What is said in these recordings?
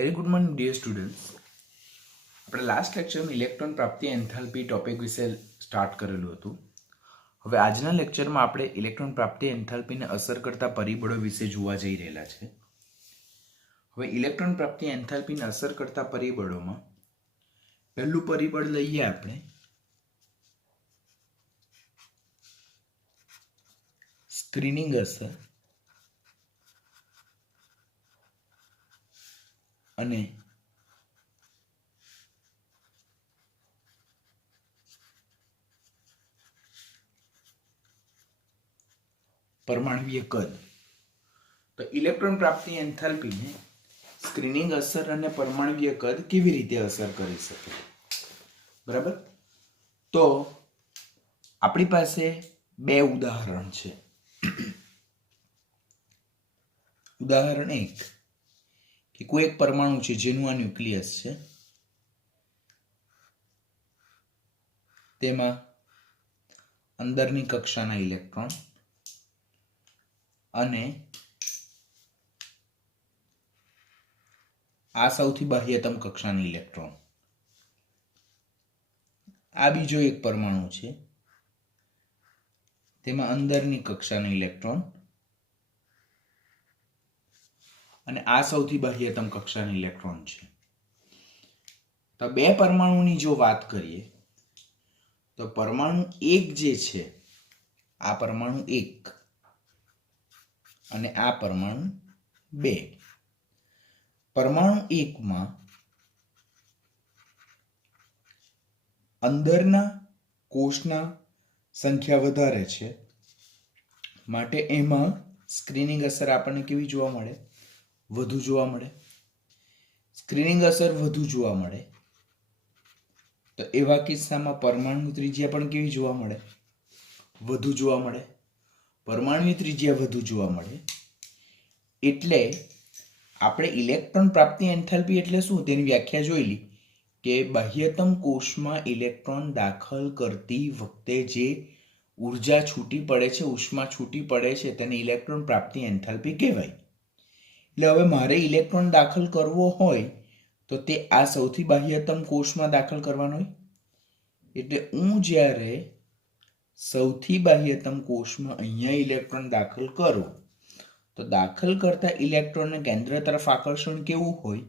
Very good morning dear students. આપણે last લેક્ચરમાં electron પ્રાપ્તિ એન્થાલ્પી ટોપિક વિશે સ્ટાર્ટ કરેલું હતું. હવે આજના લેક્ચરમાં આપણે ઇલેક્ટ્રોન પ્રાપ્તિ એન્થાલ્પીને અસર કરતા પરિબળો વિશે જોવા જઈ રહેલા છે. હવે ઇલેક્ટ્રોન પ્રાપ્તિ એન્થાલ્પીને અસર કરતા પરિબળોમાં પહેલું પરિબળ લઈએ આપણે સ્ક્રીનિંગ અસર અને પરમાણ્વીય કદ. તો ઇલેક્ટ્રોન પ્રાપ્તિ એન્થાલ્પીને સ્ક્રીનિંગ અસર અને પરમાણ્વીય કદ કેવી રીતે અસર કરી શકે? બરાબર. તો આપણી પાસે બે ઉદાહરણ છે. ઉદાહરણ 1 કે કોઈ એક પરમાણુ છે જેનું આ ન્યુક્લિયસ છે, તેમાં અંદરની કક્ષાના ઇલેક્ટ્રોન અને આ સૌથી બાહ્યતમ કક્ષાના ઇલેક્ટ્રોન. આ બીજો એક પરમાણુ છે, તેમાં અંદરની કક્ષાના ઇલેક્ટ્રોન અને આ સૌથી બાહ્યતમ કક્ષાના ઇલેક્ટ્રોન છે. તો બે પરમાણુની જો વાત કરીએ તો પરમાણુ 1 જે છે, આ પરમાણુ 1 અને આ પરમાણુ 2. પરમાણુ 1 માં અંદરના કોષના સંખ્યા વધારે છે, માટે એમાં સ્ક્રીનિંગ અસર આપણને કેવી જોવા મળે? વધુ જોવા મળે. સ્ક્રીનિંગ અસર વધુ જોવા મળે તો એવા કિસ્સામાં પરમાણુ ત્રિજ્યા પણ કેવી જોવા મળે? વધુ જોવા મળે. પરમાણુ ત્રિજ્યા વધુ જોવા મળે એટલે આપણે ઇલેક્ટ્રોન પ્રાપ્તિ એન્થાલ્પી એટલે શું તેની વ્યાખ્યા જોઈ લી કે બાહ્યતમ કોષમાં ઇલેક્ટ્રોન દાખલ કરતી વખતે જે ઉર્જા છૂટી પડે છે, ઉષ્મા છૂટી પડે છે, તેને ઇલેક્ટ્રોન પ્રાપ્તિ એન્થાલ્પી કહેવાય. એટલે હવે મારે ઇલેક્ટ્રોન દાખલ કરવો હોય તો તે આ સૌથી બાહ્યતમ કોષમાં દાખલ કરવાનો હોય. એટલે હું જ્યારે સૌથી બાહ્યતમ કોષમાં અહીંયા ઇલેક્ટ્રોન દાખલ કરું તો દાખલ કરતા ઇલેક્ટ્રોનને કેન્દ્ર તરફ આકર્ષણ કેવું હોય?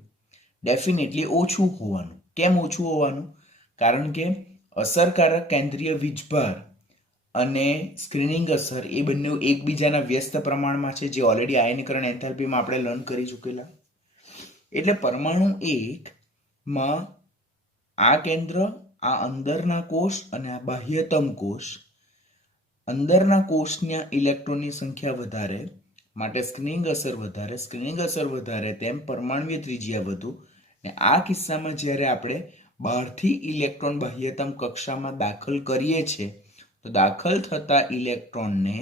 ડેફિનેટલી ઓછું હોવાનું. કેમ ઓછું હોવાનું? કારણ કે અસરકારક કેન્દ્રીય વીજભાર અને સ્ક્રીનિંગ અસર એ બંને એકબીજાના વ્યસ્ત પ્રમાણમાં છે, જે ઓલરેડી આયનીકરણ એન્થાલ્પીમાં આપણે લર્ન કરી ચૂકેલા. એટલે પરમાણુ 1 માં આ કેન્દ્ર, આ અંદરના કોષ અને આ બાહ્યતમ કોષ, અંદરના કોષના ઇલેક્ટ્રોનની સંખ્યા વધારે માટે સ્ક્રીનિંગ અસર વધારે. સ્ક્રીનિંગ અસર વધારે તેમ પરમાણ્વીય ત્રિજ્યા વધુ. ને આ કિસ્સામાં જ્યારે આપણે બહારથી ઇલેક્ટ્રોન બાહ્યતમ કક્ષામાં દાખલ કરીએ છીએ તો દાખલ થતા ઇલેક્ટ્રોનને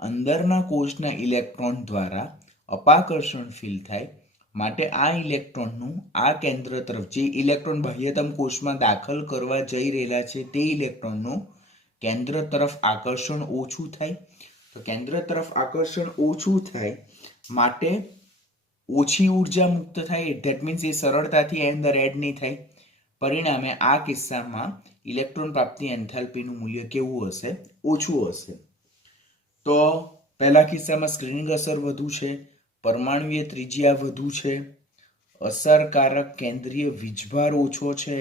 અંદરના કોષના ઇલેક્ટ્રોન દ્વારા અપાકર્ષણ ફીલ થાય, માટે આ ઇલેક્ટ્રોનનું આ કેન્દ્ર તરફ, જે ઇલેક્ટ્રોન બાહ્યતમ કોષમાં દાખલ કરવા જઈ રહેલા છે તે ઇલેક્ટ્રોનનું કેન્દ્ર તરફ આકર્ષણ ઓછું થાય. તો કેન્દ્ર તરફ આકર્ષણ ઓછું થાય માટે ઓછી ઉર્જા મુક્ત થાય. ધેટ મીન્સ એ સરળતાથી અંદર એડ નહીં થાય. પરિણામે આ કિસ્સામાં ઇલેક્ટ્રોન પ્રાપ્તિ એન્થાલ્પીનું મૂલ્ય કેવું હશે? ઓછું હશે. તો પહેલા કિસ્સામાં સ્ક્રીનિંગ અસર વધુ છે, પરમાણ્વીય ત્રિજ્યા વધુ છે, અસરકારક કેન્દ્રીય વીજભાર ઓછો છે,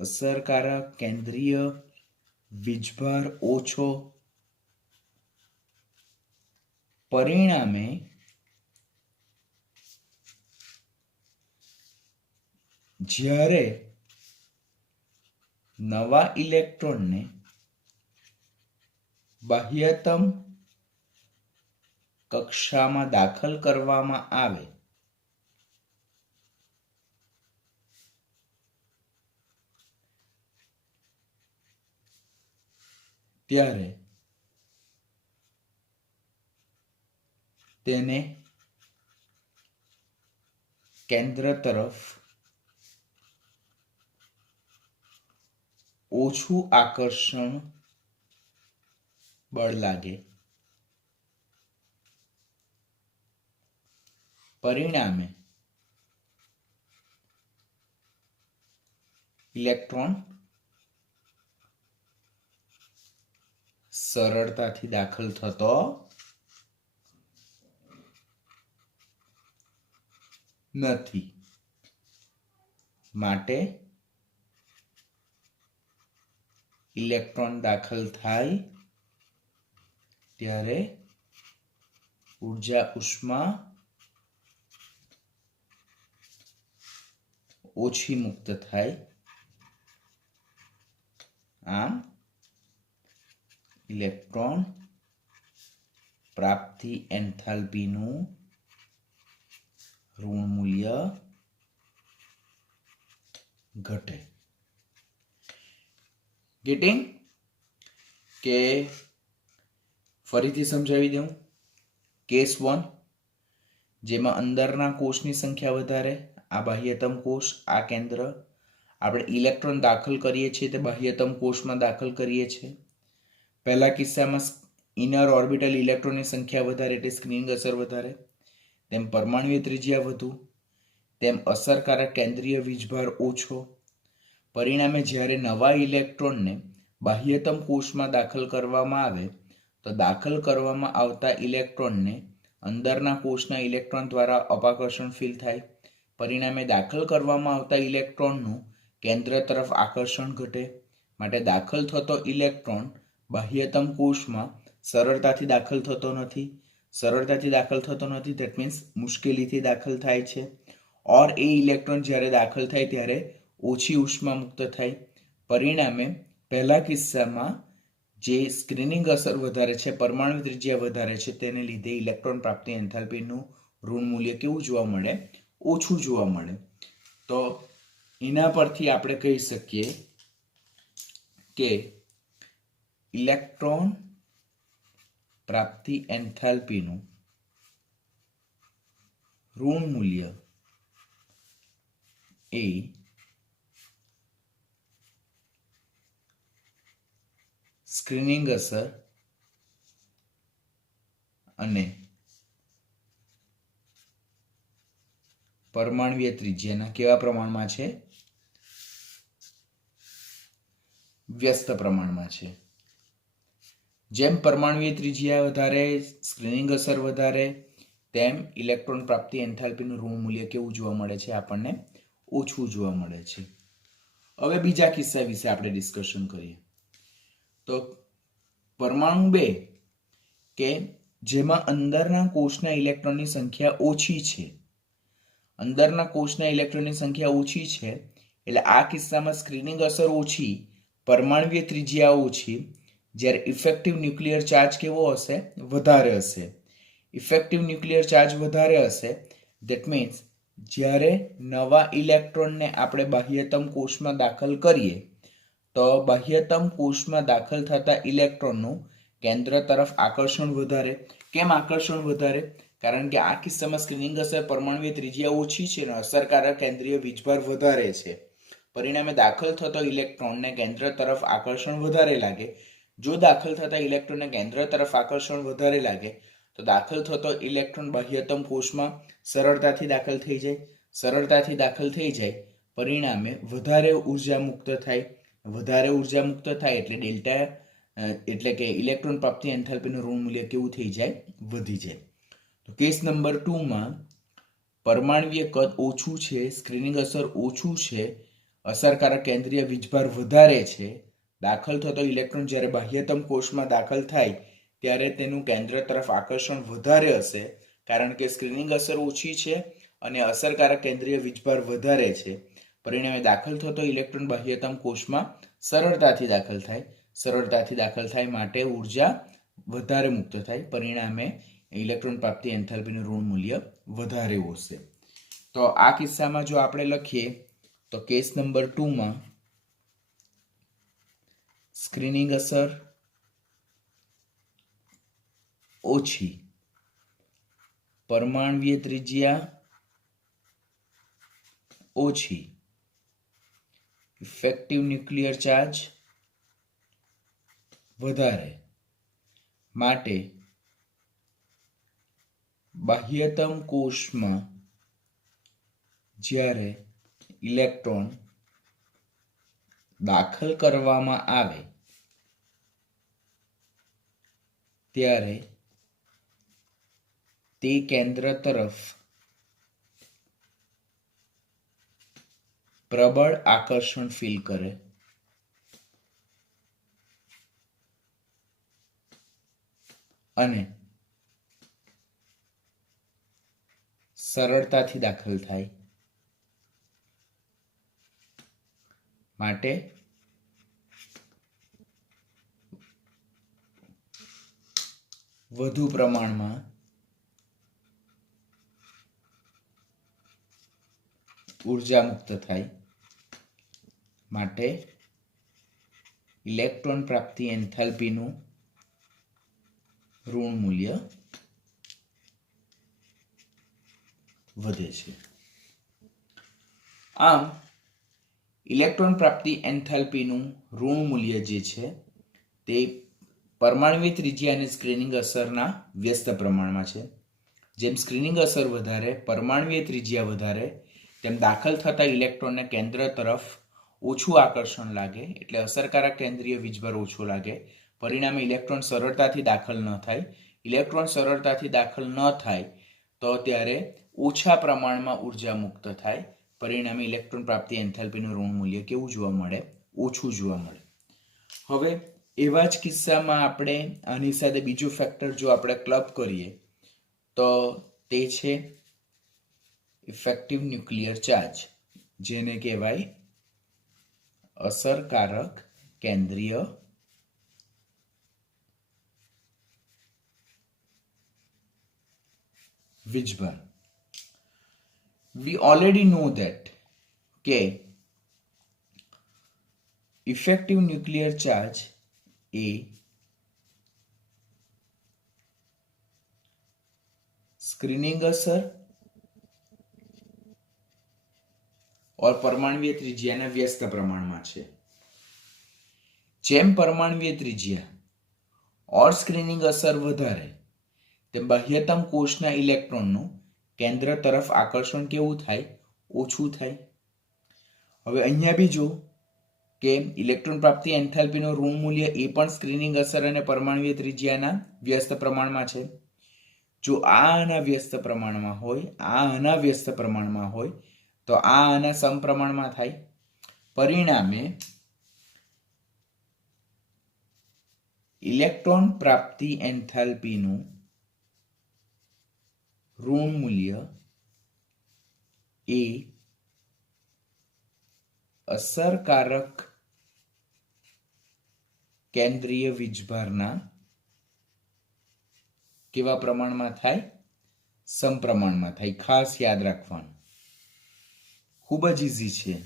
અસરકારક કેન્દ્રીય વીજભાર ઓછો. પરિણામે જ્યારે નવા ઇલેક્ટ્રોનને બાહ્યતમ કક્ષામાં દાખલ કરવામાં આવે ત્યારે તેને કેન્દ્ર તરફ ઓછું આકર્ષણ બળ લાગે. પરિણામે ઇલેક્ટ્રોન સરળતાથી દાખલ થતો નથી, માટે ઇલેક્ટ્રોન દાખલ થાય ત્યારે ઉર્જા ઉષ્મા ઓછી મુક્ત થાય. આમ ઇલેક્ટ્રોન પ્રાપ્તિ એન્થાલ્પીનું ઋણ મૂલ્ય ઘટે. ગેટિંગ? કે ફરીથી સમજાવી દઉં. કેસ 1 જેમાં અંદરના કોષની સંખ્યા વધારે, આ બાહ્યતમ કોષ, આ કેન્દ્ર, આપણે ઇલેક્ટ્રોન દાખલ કરીએ છીએ તે બાહ્યતમ કોષમાં દાખલ કરીએ છીએ. પહેલા કિસ્સામાં ઇનર ઓર્બિટલ ઇલેક્ટ્રોનની સંખ્યા વધારે એટલે સ્ક્રીનિંગ અસર વધારે, તેમ પરમાણુય ત્રિજ્યા વધુ, તેમ અસરકારક કેન્દ્રીય વીજભાર ઓછો. પરિણામે જ્યારે નવા ઇલેક્ટ્રોનને બાહ્યતમ કોષમાં દાખલ કરવામાં આવે તો દાખલ કરવામાં આવતા ઇલેક્ટ્રોનને અંદરના કોષના ઇલેક્ટ્રોન દ્વારા અપાકર્ષણ ફીલ થાય. પરિણામે દાખલ કરવામાં આવતા ઇલેક્ટ્રોનનું કેન્દ્ર તરફ આકર્ષણ ઘટે. માટે દાખલ થતો ઇલેક્ટ્રોન બાહ્યતમ કોષમાં સરળતાથી દાખલ થતો નથી. સરળતાથી દાખલ થતો નથી ધેટ મીન્સ મુશ્કેલીથી દાખલ થાય છે. ઓર એ ઇલેક્ટ્રોન જ્યારે દાખલ થાય ત્યારે ઓછી ઉષ્મા મુક્ત થાય. પરિણામે પહેલા કિસ્સામાં જે સ્ક્રીનિંગ અસર વધારે છે, પરમાણુ ત્રિજ્યા વધારે છે, તેને લીધે ઇલેક્ટ્રોન પ્રાપ્તિ એન્થાલ્પીનું ઋણ મૂલ્ય કેવું જોવા મળે? ઓછું જોવા મળે. તો એના પરથી આપણે કહી શકીએ કે ઇલેક્ટ્રોન પ્રાપ્તિ એન્થાલ્પીનું ઋણ મૂલ્ય એ સ્ક્રીનિંગ અસર અને પરમાણુય ત્રિજ્યાના કેવા પ્રમાણમાં છે? વ્યસ્ત પ્રમાણમાં છે. જેમ પરમાણુય ત્રિજ્યા વધારે, સ્ક્રીનિંગ અસર વધારે, તેમ ઇલેક્ટ્રોન પ્રાપ્તિ એન્થાલ્પીનું ઋણ મૂલ્ય કેવું જોવા મળે છે? આપણને ઓછું જોવા મળે છે. હવે બીજા કિસ્સા વિશે આપણે ડિસ્કશન કરીએ. તો પરમાણુ 2 કે જેમાં અંદરના કોષના ઇલેક્ટ્રોનની સંખ્યા ઓછી છે. અંદરના કોષના ઇલેક્ટ્રોનની સંખ્યા ઓછી છે એટલે આ કિસ્સામાં સ્ક્રીનિંગ અસર ઓછી, પરમાણુય ત્રિજ્યા ઓછી, જ્યારે ઇફેક્ટિવ ન્યુક્લિયર ચાર્જ કેવો હશે? વધારે હશે. ઇફેક્ટિવ ન્યુક્લિયર ચાર્જ વધારે હશે ધેટ મીન્સ જ્યારે નવા ઇલેક્ટ્રોનને આપણે બાહ્યતમ કોષમાં દાખલ કરીએ તો બાહ્યતમ કોષમાં દાખલ થતા ઇલેક્ટ્રોનનું કેન્દ્ર તરફ આકર્ષણ વધારે. કેમ આકર્ષણ વધારે? કારણ કે આ કિસ્સામાં સ્ક્રીનિંગ અસર, પરમાણુય ત્રિજ્યા ઓછી છે અને અસરકારક કેન્દ્રીય વીજભાર વધારે છે. પરિણામે દાખલ થતો ઇલેક્ટ્રોનને કેન્દ્ર તરફ આકર્ષણ વધારે લાગે. જો દાખલ થતા ઇલેક્ટ્રોનને કેન્દ્ર તરફ આકર્ષણ વધારે લાગે તો દાખલ થતો ઇલેક્ટ્રોન બાહ્યતમ કોષમાં સરળતાથી દાખલ થઈ જાય. સરળતાથી દાખલ થઈ જાય પરિણામે વધારે ઉર્જા મુક્ત થાય. વધારે ઉર્જા મુક્ત થાય એટલે ડેલ્ટા એટલે કે ઇલેક્ટ્રોન પ્રાપ્તિ એન્થાલ્પીનું ઋણ મૂલ્ય કેવું થઈ જાય? વધી જાય. તો કેસ નંબર 2 માં પરમાણુય કદ ઓછું છે, સ્ક્રીનિંગ અસર ઓછું છે, અસરકારક કેન્દ્રીય વીજભાર વધારે છે. દાખલ થતો ઇલેક્ટ્રોન જ્યારે બાહ્યતમ કોષમાં દાખલ થાય ત્યારે તેનું કેન્દ્ર તરફ આકર્ષણ વધારે હશે કારણ કે સ્ક્રીનિંગ અસર ઓછી છે અને અસરકારક કેન્દ્રીય વીજભાર વધારે છે. પરિણામે દાખલ થતો ઇલેક્ટ્રોન બાહ્યતમ કોષમાં સરળતાથી દાખલ થાય. સરળતાથી દાખલ થાય માટે ઉર્જા વધારે મુક્ત થાય. પરિણામે ઇલેક્ટ્રોન પ્રાપ્તિ એન્થાલ્પીનું ઋણ મૂલ્ય વધારે હશે. તો આ કિસ્સામાં જો આપણે લખીએ તો કેસ નંબર 2 માં સ્ક્રીનિંગ અસર ઓછી, પરમાણુય ત્રિજ્યા ઓછી, ઇફેક્ટિવ ન્યુક્લિયર ચાર્જ વધારે માટે બાહ્યતમ કોષમાં જ્યારે ઇલેક્ટ્રોન દાખલ કરવામાં આવે ત્યારે તે કેન્દ્ર તરફ પ્રબળ આકર્ષણ ફીલ કરે અને સરળતાથી દાખલ થાય માટે વધુ પ્રમાણમાં ઉર્જા મુક્ત થાય માટે ઇલેક્ટ્રોન પ્રાપ્તિ એન્થાલ્પીનું ઋણ મૂલ્ય વધે છે. આમ ઇલેક્ટ્રોન પ્રાપ્તિ એન્થાલ્પીનું ઋણ મૂલ્ય જે છે તે પરમાણ્વીય ત્રિજ્યા અને સ્ક્રીનિંગ અસરના વ્યસ્ત પ્રમાણમાં છે. જેમ સ્ક્રીનિંગ અસર વધારે, પરમાણ્વીય ત્રિજ્યા વધારે, તેમ દાખલ થતા ઇલેક્ટ્રોનને કેન્દ્ર તરફ ઓછું આકર્ષણ લાગે, એટલે અસરકારક કેન્દ્રીય વીજભાર ઓછો લાગે. પરિણામે ઇલેક્ટ્રોન સરળતાથી દાખલ ન થાય. ઇલેક્ટ્રોન સરળતાથી દાખલ ન થાય તો ત્યારે ઓછા પ્રમાણમાં ઉર્જા મુક્ત થાય. પરિણામે ઇલેક્ટ્રોન પ્રાપ્તિ એન્થાલ્પીનું ઋણ મૂલ્ય કેવું જોવા મળે? ઓછું જોવા મળે. હવે એવા જ કિસ્સામાં આપણે આની સાથે બીજું ફેક્ટર જો આપણે ક્લબ કરીએ તો તે છે ઇફેક્ટિવ ન્યુક્લિયર ચાર્જ, જેને કહેવાય અસરકારક કેન્દ્રીય વીજભાર. We already know that કે ઇફેક્ટિવ ન્યુક્લિયર ચાર્જ એ स्क्रीनिंग असर और परमाणुीय त्रिज्या व्यस्त प्रमाण में है. जेम परमाणुीय त्रिज्या और स्क्रीनिंग असर वधारे तेम बाह्यतम कोषना इलेक्ट्रॉनનું केंद्र तरफ आकर्षण केवुं थाय? ओछुं थाय. हवे अहींया बी जो के इलेक्ट्रॉन प्राप्ति एन्थाल्पीનું ઋણ મૂલ્ય એ પણ સ્ક્રીનિંગ અસર અને પરમાણુીય ત્રિજ્યાના વ્યસ્ત પ્રમાણમાં છે. જો આ આના વ્યસ્ત પ્રમાણમાં હોય, આ આના વ્યસ્ત પ્રમાણમાં હોય તો આ આના સમપ્રમાણમાં થાય. પરિણામે ઇલેક્ટ્રોન પ્રાપ્તિ એન્થાલ્પીનું ઋણ મૂલ્ય એ અસરકારક કેન્દ્રીય વીજભારના કેવા પ્રમાણમાં થાય? સમપ્રમાણમાં થાય. ખાસ યાદ રાખવાનું, ખૂબ જ ઈઝી છે.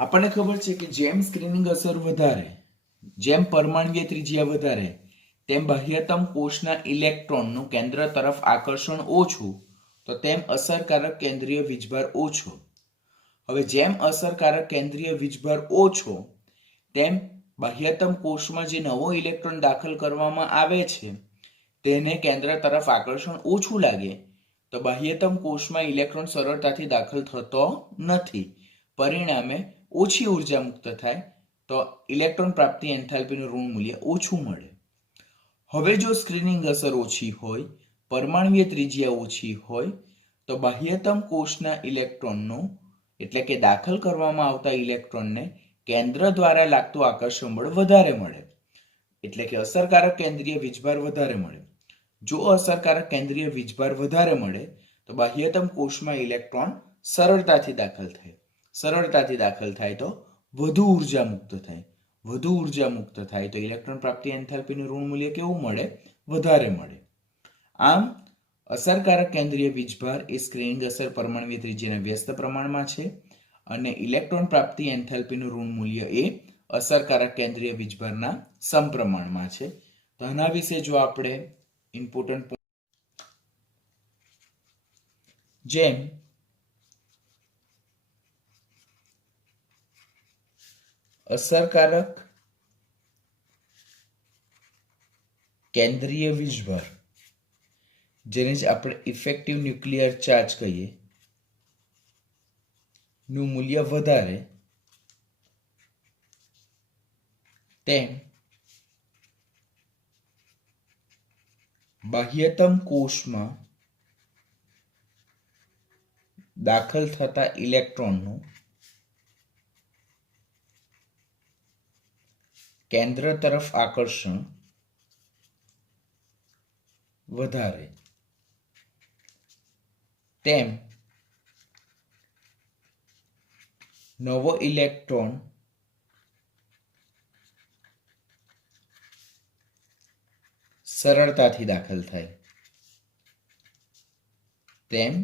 આપણને ખબર છે કે જેમ સ્ક્રીનિંગ અસર વધારે, જેમ પરમાણુીય ત્રિજ્યા વધારે, તેમ બાહ્યતમ કોષના ઇલેક્ટ્રોનનું કેન્દ્ર તરફ આકર્ષણ ઓછું, તો તેમ અસરકારક કેન્દ્રીય વીજભાર ઓછો. હવે જેમ અસરકારક કેન્દ્રીય વીજભાર ઓછો તેમ બાહ્યતમ કોષમાં જે નવો ઇલેક્ટ્રોન દાખલ કરવામાં આવે છે તેને કેન્દ્ર તરફ આકર્ષણ ઓછું લાગે તો બાહ્યતમ કોષમાં ઇલેક્ટ્રોન સરળતાથી દાખલ થતો નથી. પરિણામે ઓછી ઉર્જા મુક્ત થાય તો ઇલેક્ટ્રોન પ્રાપ્તિ એન્થાલ્પીનું ઋણ મૂલ્ય ઓછું મળે. હવે જો સ્ક્રીનિંગ અસર ઓછી હોય, પરમાણુીય ત્રિજ્યા ઓછી હોય તો બાહ્યતમ કોષના ઇલેક્ટ્રોનનો એટલે કે દાખલ કરવામાં આવતા ઇલેક્ટ્રોનને કેન્દ્ર દ્વારા લાગતું આકર્ષણ બળ વધારે મળે, એટલે કે અસરકારક કેન્દ્રીય વીજભાર વધારે મળે. જો અસરકારક કેન્દ્રીય વીજભાર વધારે મળે તો બાહ્યતમ કોષમાં ઇલેક્ટ્રોન સરળતાથી દાખલ થાય. સરળતાથી દાખલ થાય તો વધુ ઉર્જા મુક્ત થાય. વધુ ઉર્જા મુક્ત થાય તો ઇલેક્ટ્રોન પ્રાપ્તિ એન્થાલ્પીનું ઋણ મૂલ્ય કેવું મળે? વધારે મળે. આમ અસરકારક કેન્દ્રીય વીજભાર એ સ્ક્રીનિંગ અસર પરમાણુીય ત્રિજ્યાના વ્યસ્ત પ્રમાણમાં છે અને ઇલેક્ટ્રોન પ્રાપ્તિ એન્થાલ્પીનું ઋણ મૂલ્ય એ અસરકારક કેન્દ્રીય વીજભારના સમપ્રમાણમાં છે. તો આના વિશે જો આપણે ઇમ્પોર્ટન્ટ જેમ અસરકારક કેન્દ્રીય વીજભાર જેને જ આપણે ઇફેક્ટિવ ન્યુક્લિયર ચાર્જ કહીએ નું મૂલ્ય વધારે, તેમ બાહ્યતમ કોષમાં દાખલ થતા ઇલેક્ટ્રોનનું કેન્દ્ર તરફ આકર્ષણ વધારે, તેમ નવો ઇલેક્ટ્રોન સરળતાથી દાખલ થાય, તેમ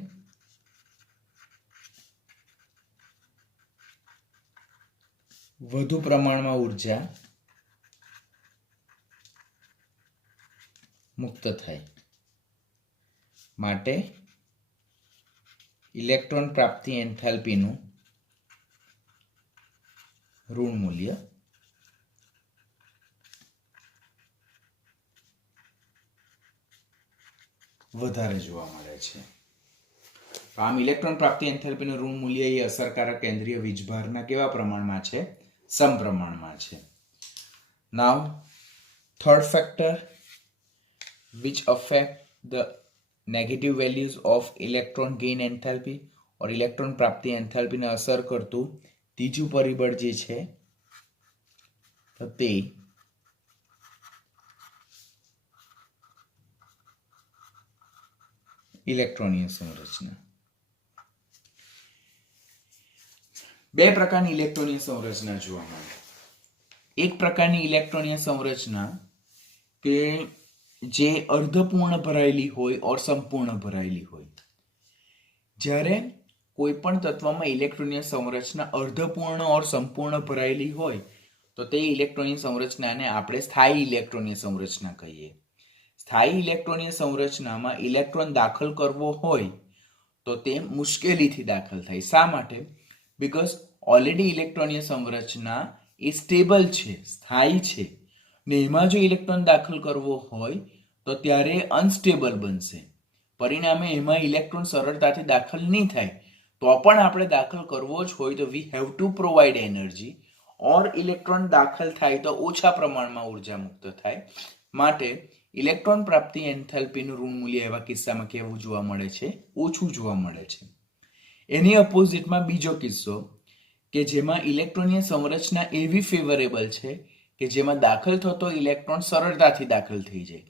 વધુ પ્રમાણમાં ઉર્જા મુક્ત થાય. માટે ઇલેક્ટ્રોન પ્રાપ્તિ એન્થાલ્પીનું ઋણ મૂલ્ય વધારે જોવા મળે છે. આમ ઇલેક્ટ્રોન પ્રાપ્તિ એન્થાલ્પીનું ઋણ મૂલ્ય એ અસરકારક કેન્દ્રીય વીજભારના કેવા પ્રમાણમાં છે? સમપ્રમાણમાં છે. Now third factor which affect the negative values of electron gain enthalpy or electron પ્રાપ્તિ એન્થાલ્પી ને અસર કરતું ત્રીજું પરિબળ જે છે તો તે ઇલેક્ટ્રોનીય સંરચના. બે પ્રકારની ઇલેક્ટ્રોનીય સંરચના જોવા મળે. એક પ્રકારની ઇલેક્ટ્રોનીય સંરચના કે જે અર્ધપૂર્ણ ભરાયેલી હોય ઓર સંપૂર્ણ ભરાયેલી હોય. જ્યારે કોઈ પણ તત્વમાં ઇલેક્ટ્રોનીય સંરચના અર્ધપૂર્ણ ઓર સંપૂર્ણ ભરાયેલી હોય તો તે ઇલેક્ટ્રોનીય સંરચનાને આપણે સ્થાયી ઇલેક્ટ્રોનીય સંરચના કહીએ. સ્થાયી ઇલેક્ટ્રોનીય સંરચનામાં ઇલેક્ટ્રોન દાખલ કરવો હોય તો તે મુશ્કેલીથી દાખલ થાય. શા માટે? બીકોઝ ઓલરેડી ઇલેક્ટ્રોનીય સંરચના એ સ્ટેબલ છે, સ્થાયી છે, ને એમાં જો ઇલેક્ટ્રોન દાખલ કરવો હોય તો ત્યારે અનસ્ટેબલ બનશે. પરિણામે એમાં ઇલેક્ટ્રોન સરળતાથી દાખલ નહીં થાય. તો પણ આપણે દાખલ કરવો જ હોય તો we have to provide energy, or electron દાખલ થાય તો ઓછા પ્રમાણમાં ઉર્જા મુક્ત થાય. માટે ઇલેક્ટ્રોન પ્રાપ્તિ એન્થાલ્પીનું ઋણ મૂલ્ય એવા કિસ્સામાં કેવું જોવા મળે છે? ઓછું જોવા મળે છે. એની અપોઝિટમાં બીજો કિસ્સો કે જેમાં ઇલેક્ટ્રોનીય સંરચના એવી ફેવરેબલ છે કે જેમાં દાખલ થતો ઇલેક્ટ્રોન સરળતાથી દાખલ થઈ જાય.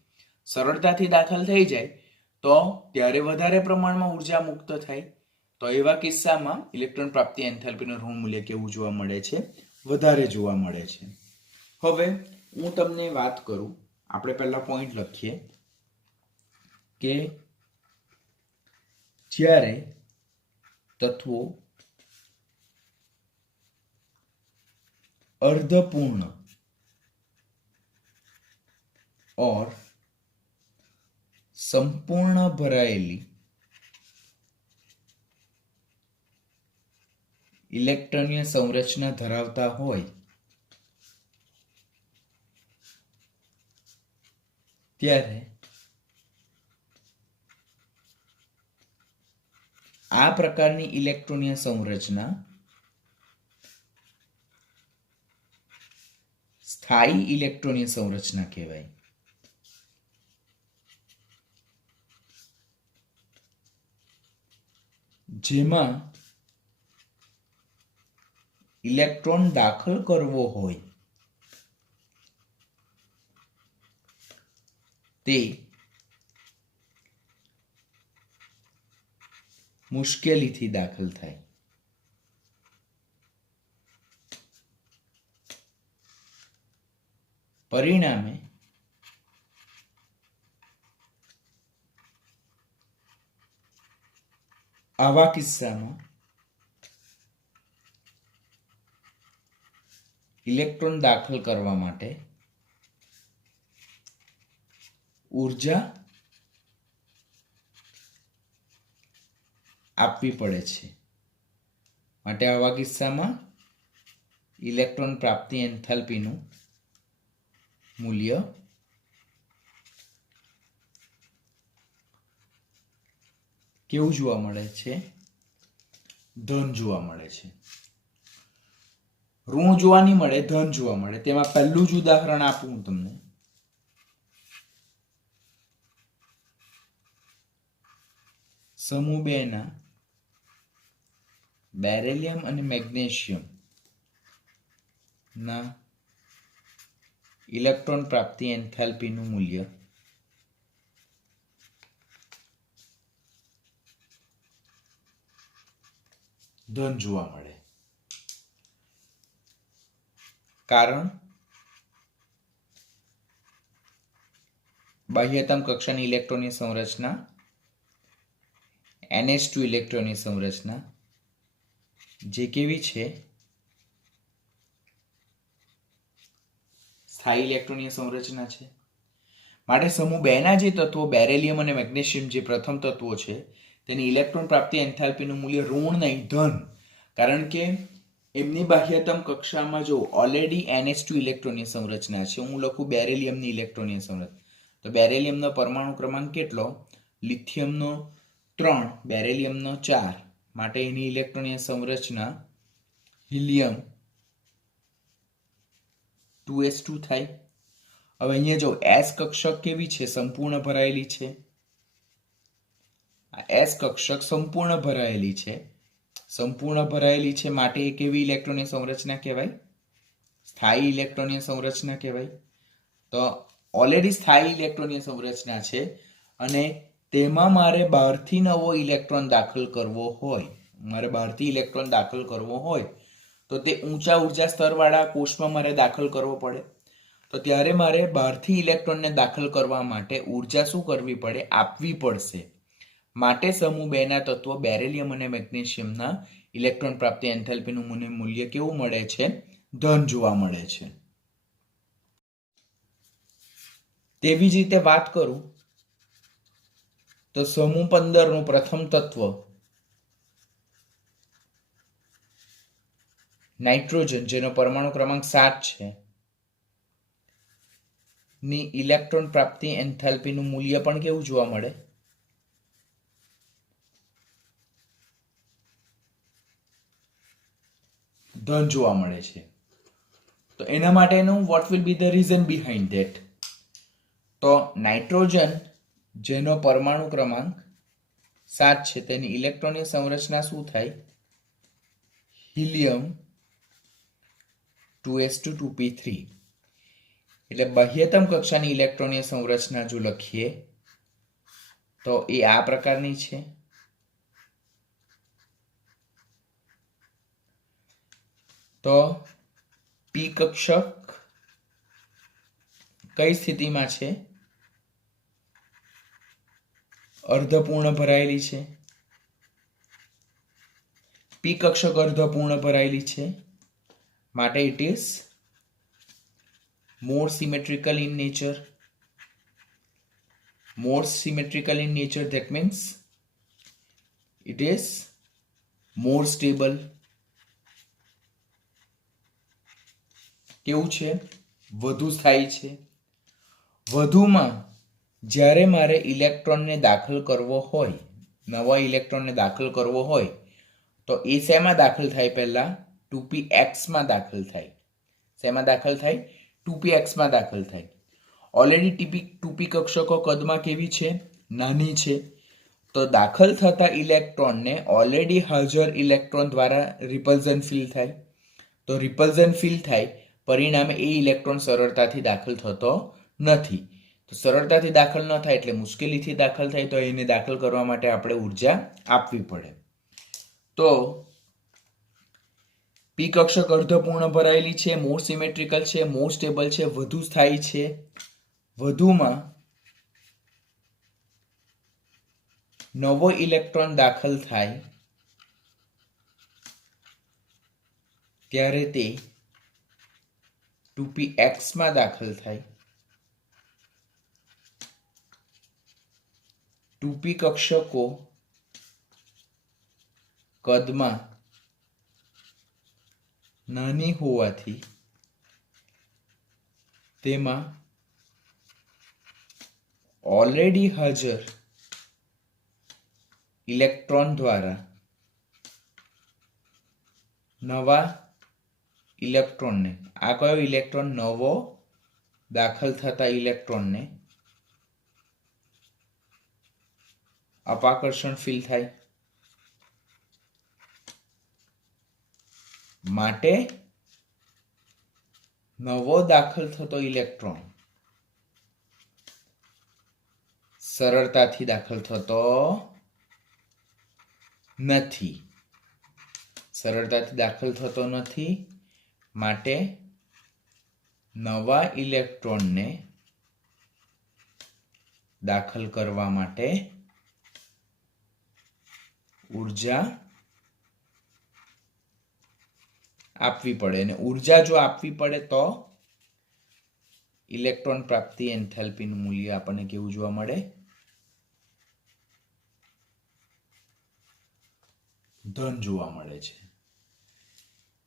સરળતાથી દાખલ થઈ જાય તો ત્યારે વધારે પ્રમાણમાં ઉર્જા મુક્ત થાય. તો એવા કિસ્સામાં ઇલેક્ટ્રોન પ્રાપ્તિ એન્થાલ્પીનું ઋણ મૂલ્ય કેવું જોવા મળે છે? વધારે જોવા મળે છે. હવે હું તમને વાત કરું, આપણે પહેલા પોઈન્ટ લખીએ કે જ્યારે તત્વો अर्धपूर्ण और संपूर्ण भराયેલી ઇલેક્ટ્રોનીય સંરચના ધરાવતા હોય ત્યારે આ પ્રકારની ઇલેક્ટ્રોનીય સંરચના સ્થાયી ઇલેક્ટ્રોનીય સંરચના કહેવાય. જેમાં ઇલેક્ટ્રોન દાખલ કરવો હોય તે મુશ્કેલીથી દાખલ થાય. પરિણામે આવા કિસ્સામાં ઇલેક્ટ્રોન દાખલ કરવા માટે ઉર્જા આપવી પડે છે. માટે આવા કિસ્સામાં ઇલેક્ટ્રોન પ્રાપ્તિ એન્થાલ્પીનું મૂલ્ય કેવું જોવા મળે છે? ધન જોવા મળે છે. ઋણ જોવા નહીં મળે, ધન જોવા મળે. તેમાં પહેલું જ ઉદાહરણ આપું હું તમને. સમૂહ 2 ના બેરેલિયમ અને મેગ્નેશિયમ ના ઇલેક્ટ્રોન પ્રાપ્તિ એન્થાલ્પીનું મૂલ્ય ધન જોવા મળે. કારણ બાહ્યતમ કક્ષાની ઇલેક્ટ્રોનની સંરચના NH2 ઇલેક્ટ્રોનની સંરચના જે કેવી છે? સ્થાયી ઇલેક્ટ્રોનની સંરચના છે. માટે સમૂહ 2 ના જે તત્વો બેરેલિયમ અને મેગ્નેશિયમ જે પ્રથમ તત્વો છે તેની ઇલેક્ટ્રોન પ્રાપ્તિ એન્થાલ્પીનું મૂલ્ય ઋણ નહીં, ધન. કારણ કે એમની બાહ્યતમ કક્ષામાં જો ઓલરેડી NH2 ઇલેક્ટ્રોનની સંરચના છે, હું લખું બેરેલિયમની ઇલેક્ટ્રોનની સંરચના, તો બેરેલિયમનો પરમાણુ ક્રમાંક કેટલો? લિથિયમનો 3, બેરેલિયમનો 4. માટે એની ઇલેક્ટ્રોનની સંરચના હિલિયમ 2s2 થાય. હવે અહીંયા જો S કક્ષક કેવી છે? સંપૂર્ણ ભરાયેલી છે. આ S કક્ષક સંપૂર્ણ ભરાયેલી છે. સંપૂર્ણ ભરાયેલી છે માટે એ કેવી ઇલેક્ટ્રોનની સંરચના કહેવાય? સ્થાયી ઇલેક્ટ્રોનની સંરચના કહેવાય. તો ઓલરેડી સ્થાયી ઇલેક્ટ્રોનની સંરચના છે અને તેમાં મારે બહારથી નવો ઇલેક્ટ્રોન દાખલ કરવો હોય, તો તે ઊંચા ઉર્જા સ્તરવાળા કોષમાં મારે દાખલ કરવો પડે. તો ત્યારે મારે બહારથી ઇલેક્ટ્રોનને દાખલ કરવા માટે ઉર્જા શું કરવી પડે? આપવી પડશે. માટે સમૂહ 2 ના તત્વો બેરેલિયમ અને મેગ્નેશિયમના ઇલેક્ટ્રોન પ્રાપ્તિ એન્થાલ્પીનું મૂલ્ય કેવું મળે છે? ધન જોવા મળે છે. તેવી જ રીતે વાત કરું તો સમૂહ 15 નું પ્રથમ તત્વ નાઇટ્રોજન, જેનો પરમાણુ ક્રમાંક 7 છે, ની ઇલેક્ટ્રોન પ્રાપ્તિ એન્થાલ્પીનું મૂલ્ય પણ કેવું જોવા મળે? ધન જોવા મળે છે. તો એના માટેનું what will be the reason behind that? તો નાઇટ્રોજન, જેનો પરમાણુ ક્રમાંક 7 છે, તેની ઇલેક્ટ્રોનની સંરચના શું થાય? Helium 2s2 2p3. એટલે બાહ્યતમ કક્ષાની ઇલેક્ટ્રોનની સંરચના જો લખીએ તો એ આ પ્રકારની છે. તો પી કક્ષક કઈ સ્થિતિમાં છે? અર્ધપૂર્ણ ભરાયેલી છે. પી કક્ષક અર્ધપૂર્ણ ભરાયેલી છે માટે it is more symmetrical in nature. More symmetrical in nature, that means it is more stable. કેવું છે? વધુ સ્થાયી છે. વધુમાં જ્યારે મારે ઇલેક્ટ્રોનને દાખલ કરવો હોય, નવા ઇલેક્ટ્રોનને દાખલ કરવો હોય, તો એ શેમાં દાખલ થાય? પહેલા 2px માં દાખલ થાય. શેમાં દાખલ થાય? 2px માં દાખલ થાય. ઓલરેડી 2p કક્ષકો કદમાં કેવી છે? નાની છે. તો દાખલ થતા ઇલેક્ટ્રોનને ઓલરેડી હાજર ઇલેક્ટ્રોન દ્વારા રિપલ્ઝન ફીલ થાય. તો રિપલ્ઝન ફીલ થાય, પરિણામે એ ઇલેક્ટ્રોન સરળતાથી દાખલ થતો નથી. તો સરળતાથી દાખલ ન થાય એટલે મુશ્કેલીથી દાખલ થાય, તો એને દાખલ કરવા માટે આપણે ઉર્જા આપવી પડે. તો પી કક્ષક અર્ધપૂર્ણ ભરાયેલી છે, મોર સિમેટ્રિકલ છે, મોર સ્ટેબલ છે, વધુ સ્થાયી છે. વધુમાં નવો ઇલેક્ટ્રોન દાખલ થાય ત્યારે તે 2px માં દાખલ થાય. 2p કક્ષકો કદમાં નાની હોવાથી તેમાં ઓલરેડી હાજર ઇલેક્ટ્રોન દ્વારા નવા ઇલેક્ટ્રોનને, આ કયો ઇલેક્ટ્રોન? નવો દાખલ થતા ઇલેક્ટ્રોનને અપાકર્ષણ ફીલ થાય, માટે નવો દાખલ થતો ઇલેક્ટ્રોન સરળતાથી દાખલ થતો નથી. સરળતાથી દાખલ થતો નથી માટે નવા ઇલેક્ટ્રોનને દાખલ કરવા માટે ઉર્જા આપવી પડે, અને ઉર્જા જો આપવી પડે તો ઇલેક્ટ્રોન પ્રાપ્તિ એન્થાલ્પીનું મૂલ્ય આપણને કેવું જોવા મળે? ધન જોવા મળે છે.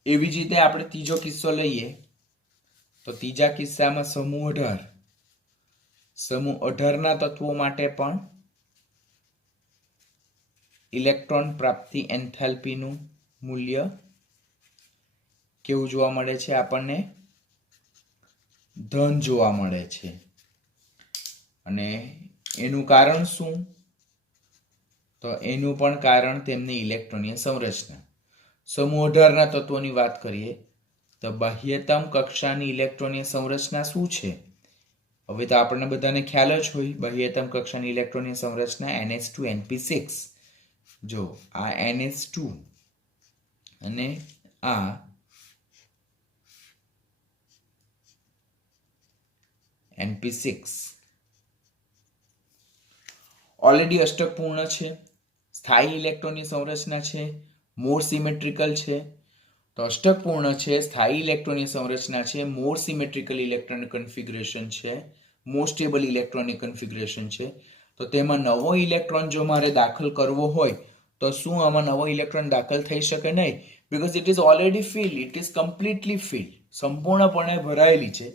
એવી જ રીતે આપણે ત્રીજો કિસ્સો લઈએ તો ત્રીજા કિસ્સામાં સમૂહ 18 ના તત્વો માટે પણ ઇલેક્ટ્રોન પ્રાપ્તિ એન્થાલ્પીનું મૂલ્ય કેવું જોવા મળે છે? આપણને ધન જોવા મળે છે. અને એનું કારણ શું? તો એનું પણ કારણ તેમની ઇલેક્ટ્રોનીય સંરચના. સમૂહ 18 ના તત્વોની વાત કરીએ તો બાહ્યતમ કક્ષાની ઇલેક્ટ્રોનીય સંરચના શું છે? હવે તો આપણને બધાને ખ્યાલ જ હોય બાહ્યતમ કક્ષાની ઇલેક્ટ્રોનીય સંરચના NH2 NP6. જો આ NH2 અને આ NP6 ઓલરેડી અષ્ટકપૂર્ણ છે, સ્થાયી ઇલેક્ટ્રોનની સંરચના છે, મોર સિમેટ્રિકલ છે. તો અષ્ટકપૂર્ણ છે, સ્થાયી ઇલેક્ટ્રોનની સંરચના છે, મોર સિમેટ્રિકલ ઇલેક્ટ્રોનિક કન્ફિગ્યુરેશન છે, મોર સ્ટેબલ ઇલેક્ટ્રોનિક કન્ફિગ્યુરેશન છે. તો તેમાં નવો ઇલેક્ટ્રોન જો મારે દાખલ કરવો હોય તો શું આમાં નવો ઇલેક્ટ્રોન દાખલ થઈ શકે? નહીં, because it is already field, it is completely field, સંપૂર્ણપણે ભરાયેલી છે.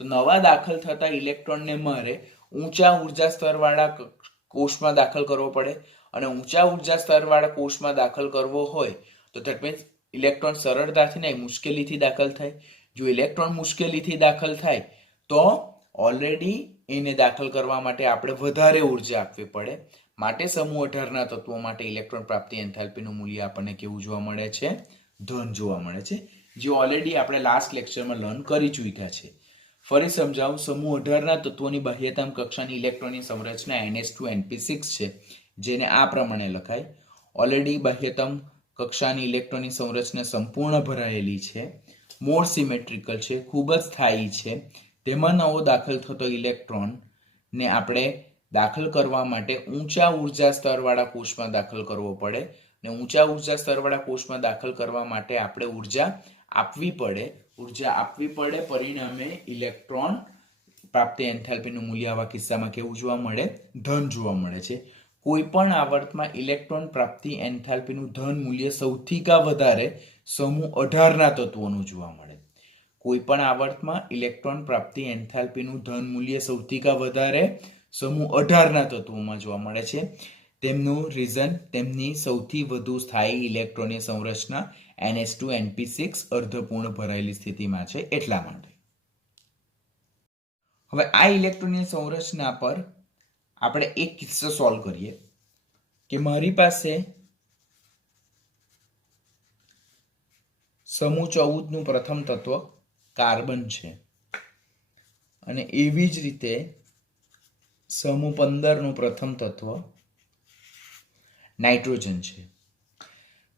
તો નવા દાખલ થતા ઇલેક્ટ્રોનને મારે ઊંચા ઉર્જા સ્તરવાળા કોષમાં દાખલ કરવો પડે, અને ઊંચા ઉર્જા સ્તરવાળા કોષમાં દાખલ કરવો હોય તો ધેટ મીન્સ ઇલેક્ટ્રોન સરળતાથી નહીં, મુશ્કેલીથી દાખલ થાય. જો ઇલેક્ટ્રોન મુશ્કેલીથી દાખલ થાય તો ઓલરેડી એને દાખલ કરવા માટે આપણે વધારે ઉર્જા આપવી પડે. માટે સમૂહ 18 ના તત્વો માટે ઇલેક્ટ્રોન પ્રાપ્તિ એન્થાલ્પીનું મૂલ્ય આપણને કેવું જોવા મળે છે? ધન જોવા મળે છે, જે ઓલરેડી આપણે લાસ્ટ લેક્ચરમાં લર્ન કરી ચૂક્યા છે. ફરી સમજાવું, સમૂહ 18 ના તત્વોની બાહ્યતમ કક્ષાની ઇલેક્ટ્રોનની સંરચના NH2 NP6 છે, જેને આ પ્રમાણે લખાય. ઓલરેડી બાહ્યતમ કક્ષાની ઇલેક્ટ્રોનની સંરચના સંપૂર્ણ ભરાયેલી છે, મોર સિમેટ્રિકલ છે, ખૂબ જ સ્થાયી છે. તેમાં નવો દાખલ થતો ઇલેક્ટ્રોન ને આપણે દાખલ કરવા માટે ઊંચા ઉર્જા સ્તરવાળા કોષમાં દાખલ કરવો પડે, અને ઊંચા ઉર્જા સ્તરવાળા કોષમાં દાખલ કરવા માટે આપણે ઉર્જા આપવી પડે. પરિણામે ઇલેક્ટ્રોન પ્રાપ્તિ એન્થાલ્પીનું મૂલ્ય આવા કિસ્સામાં કેવું જોવા મળે? ધન જોવા મળે છે. કોઈ પણ આવર્તમાં ઇલેક્ટ્રોન પ્રાપ્તિ એન્થાલ્પીનું ધન મૂલ્ય સૌથી વધારે સમૂહ 18 ના તત્વોનું જોવા મળે. કોઈ પણ આવર્તમાં ઇલેક્ટ્રોન પ્રાપ્તિ એન્થાલ્પીનું ધન મૂલ્ય સૌથી વધારે સમૂહ 18 ના તત્વોમાં જોવા મળે છે. તેમનું રીઝન તેમની સૌથી વધુ સ્થાયી ઇલેક્ટ્રોનની સંરચના NH2 NP6 અર્ધપૂર્ણ ભરાયેલી સ્થિતિમાં છે, એટલા માટે. હવે આ ઇલેક્ટ્રોનની સંરચના પર આપણે એક કિસ્સો સોલ્વ કરીએ કે મારી પાસે સમૂહ 14 નું પ્રથમ તત્વ કાર્બન છે, અને એવી જ રીતે સમૂહ 15 નું પ્રથમ તત્વ નાઇટ્રોજન છે.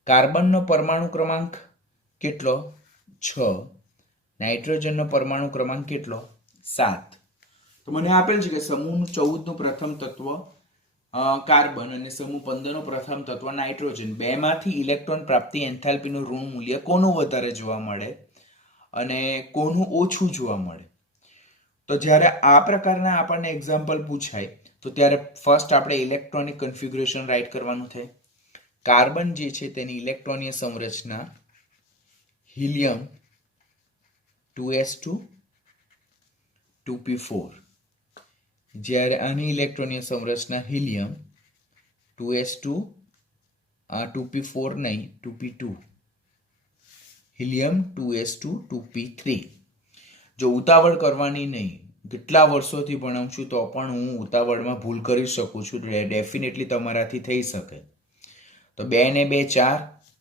કાર્બનનો પરમાણુ ક્રમાંક કેટલો? 6. નાઇટ્રોજનનો પરમાણુ ક્રમાંક કેટલો? 7. તો મને આપેલ છે કે સમૂહ 14 નું પ્રથમ તત્વ કાર્બન અને સમૂહ 15 નું પ્રથમ તત્વ નાઇટ્રોજન, બેમાંથી ઇલેક્ટ્રોન પ્રાપ્તિ એન્થાલ્પીનું ઋણ મૂલ્ય કોનું વધારે જોવા મળે અને કોનું ઓછું જોવા મળે? તો જ્યારે આ પ્રકારના આપણને એક્ઝામ્પલ પૂછાય તો ત્યારે ફર્સ્ટ આપણે ઇલેક્ટ્રોનિક કન્ફિગ્યુરેશન રાઇટ કરવાનું થાય. કાર્બન જે છે તેની ઇલેક્ટ્રોનીય સંરચના હિલિયમ 2s2 2p4, જ્યારે આની ઇલેક્ટ્રોનીય સંરચના હિલિયમ 2s2 2p4 નહીં 2p2 હિલિયમ 2s2 2p3. જો ઉતાવળ કરવાની નહીં, કેટલા વર્ષોથી ભણાવું છું તો પણ હું ઉતાવળમાં ભૂલ કરી શકું છું, ડેફિનેટલી તમારાથી થઈ શકે. તો 2 ને 2 4,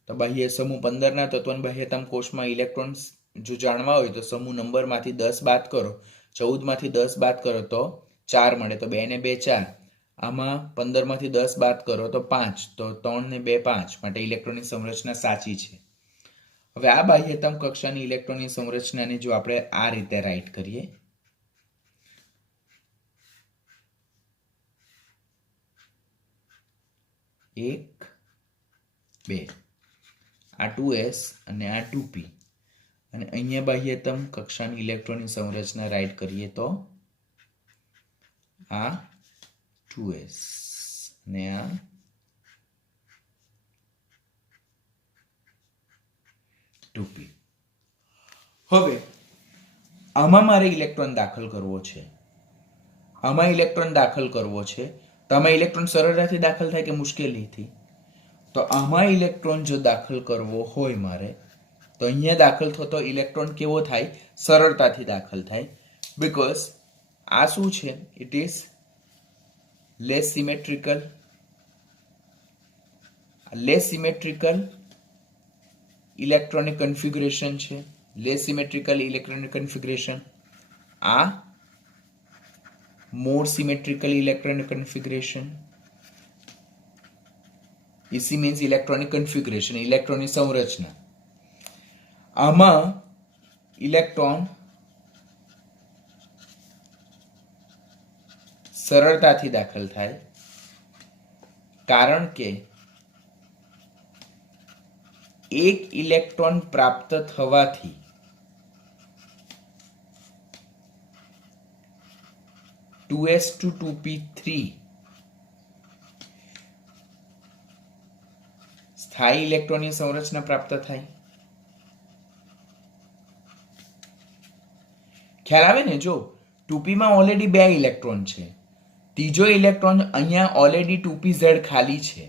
તો બાહ્ય સમૂહ 15ના તત્વના બાહ્યતમ કોષમાં ઇલેક્ટ્રોન્સ જો જાણવા હોય તો સમૂહ નંબરમાંથી 10 બાદ કરો, 14માંથી 10 બાદ કરો તો 4 મળે. તો 2 ને 2 4, આમાં 15માંથી 10 બાદ કરો તો 5, તો 3 ને 2 5, માટે ઇલેક્ટ્રોનની સંરચના સાચી છે. હવે આ બાહ્યતમ કક્ષાની ઇલેક્ટ્રોનની સંરચનાને જો આપણે આ રીતે રાઈટ કરીએ, એક 2, આ 2s અને આ 2p, અને અહીંયા બાહ્યતમ કક્ષાની ઇલેક્ટ્રોનની સંરચના રાઈટ કરીએ તો આ 2s અને આ 2p. હવે આમાં મારે ઇલેક્ટ્રોન દાખલ કરવો છે, આમાં ઇલેક્ટ્રોન દાખલ કરવો છે. તો આમાં ઇલેક્ટ્રોન સરળતાથી દાખલ થાય કે મુશ્કેલીથી? તો આમાં ઇલેક્ટ્રોન જો દાખલ કરવો હોય મારે, તો અહીંયા દાખલ થતો ઇલેક્ટ્રોન કેવો થાય? સરળતાથી દાખલ થાય. બીકોઝ આ શું છે? It is less symmetrical, electronic configuration છે, લેસ સિમેટ્રિકલ ઇલેક્ટ્રોનિક કન્ફિગ્યુરેશન. આ more symmetrical electronic configuration. EC means electronic configuration, ઇલેક્ટ્રોનની સંરચના. આમાં ઇલેક્ટ્રોન સરળતાથી દાખલ થાય, કારણ કે એક ઇલેક્ટ્રોન પ્રાપ્ત થવાથી (2s2 2p3) સ્થાયી ઇલેક્ટ્રોનની સંરચના પ્રાપ્ત થાય. ખ્યાલ આવે ને? જો 2p માં ઓલરેડી 2 ઇલેક્ટ્રોન છે, ત્રીજો ઇલેક્ટ્રોન અહીંયા ઓલરેડી 2pz ખાલી છે,